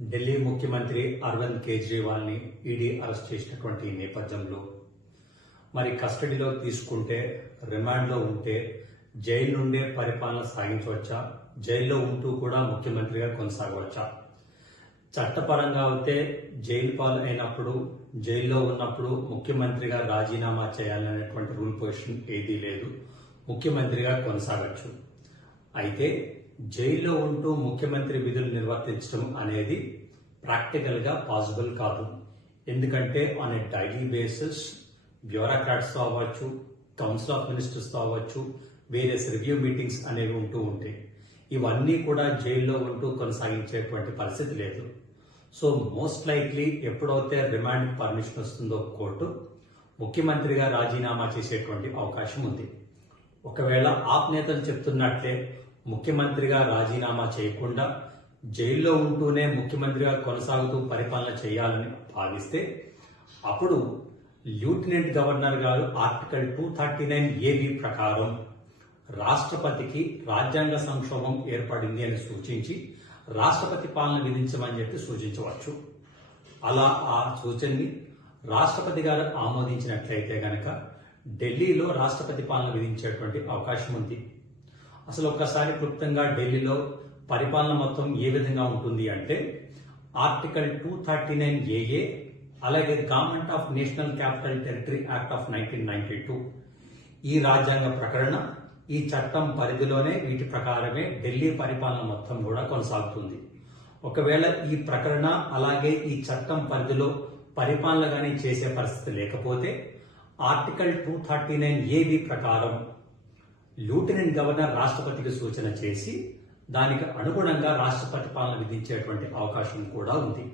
ఢిల్లీ ముఖ్యమంత్రి Arvind కేజ్రీవాల్ని ED arrest చేసినటువంటి నేపథ్యంలో మరి కస్టడీలో తీసుకుంటే, రిమాండ్లో ఉంటే జైలు నుండే పరిపాలన సాగించవచ్చా, జైల్లో ఉంటూ కూడా ముఖ్యమంత్రిగా కొనసాగవచ్చా? చట్టపరంగా అయితే జైలు పాలు అయినప్పుడు, జైల్లో ఉన్నప్పుడు ముఖ్యమంత్రిగా రాజీనామా చేయాలనేటువంటి రూల్ పొజిషన్ ఏదీ లేదు. ముఖ్యమంత్రిగా కొనసాగచ్చు. అయితే జైల్లో ఉంటూ ముఖ్యమంత్రి విధులు నిర్వర్తించడం అనేది ప్రాక్టికల్ గా పాసిబుల్ కాదు. ఎందుకంటే on a daily basis bureaucrats తో అవ్వచ్చు, కౌన్సిల్ ఆఫ్ మినిస్టర్స్ తో అవ్వచ్చు, వేరియస్ రివ్యూ మీటింగ్స్ అనేవి ఉంటూ ఉంటాయి. ఇవన్నీ కూడా జైల్లో ఉంటూ కొనసాగించేటువంటి పరిస్థితి లేదు. సో మోస్ట్ లైక్లీ ఎప్పుడైతే రిమాండ్ పర్మిషన్ వస్తుందో కోర్టు, ముఖ్యమంత్రిగా రాజీనామా చేసేటువంటి అవకాశం ఉంది. ఒకవేళ ఆప్ నేతలు చెప్తున్నట్లే ముఖ్యమంత్రిగా రాజీనామా చేయకుండా జైల్లో ఉంటూనే ముఖ్యమంత్రిగా కొనసాగుతూ పరిపాలన చేయాలని భావిస్తే, అప్పుడు లెఫ్టినెంట్ గవర్నర్ గారు ఆర్టికల్ 239AB ప్రకారం రాష్ట్రపతికి రాజ్యాంగ సంక్షోభం ఏర్పడింది అని సూచించి రాష్ట్రపతి పాలన విధించమని చెప్పి సూచించవచ్చు. అలా ఆ సూచనని రాష్ట్రపతి గారు ఆమోదించినట్లయితే గనక ఢిల్లీలో రాష్ట్రపతి పాలన విధించేటువంటి అవకాశం ఉంది. అసలు ఒక్కసారి క్లుప్తంగా ఢిల్లీలో పరిపాలన మొత్తం ఏ విధంగా ఉంటుంది అంటే, ఆర్టికల్ 239AA, అలాగే government of national capital territory act of 1992, ఈ రాజ్యాంగ ప్రకటన, ఈ చట్టం పరిధిలోనే వీటి ప్రకారమే ఢిల్లీ పరిపాలన మొత్తం కూడా కొనసాగుతుంది. ఒకవేళ ఈ ప్రకటన అలాగే ఈ చట్టం పరిధిలో పరిపాలన గానీ చేసే పరిస్థితి లేకపోతే, ఆర్టికల్ 239AB ప్రకారం లెఫ్టినెంట్ గవర్నర్ రాష్ట్రపతికి సూచన చేసి దానికి అనుగుణంగా రాష్ట్రపతి పాలన విధించేటువంటి అవకాశం కూడా ఉంది.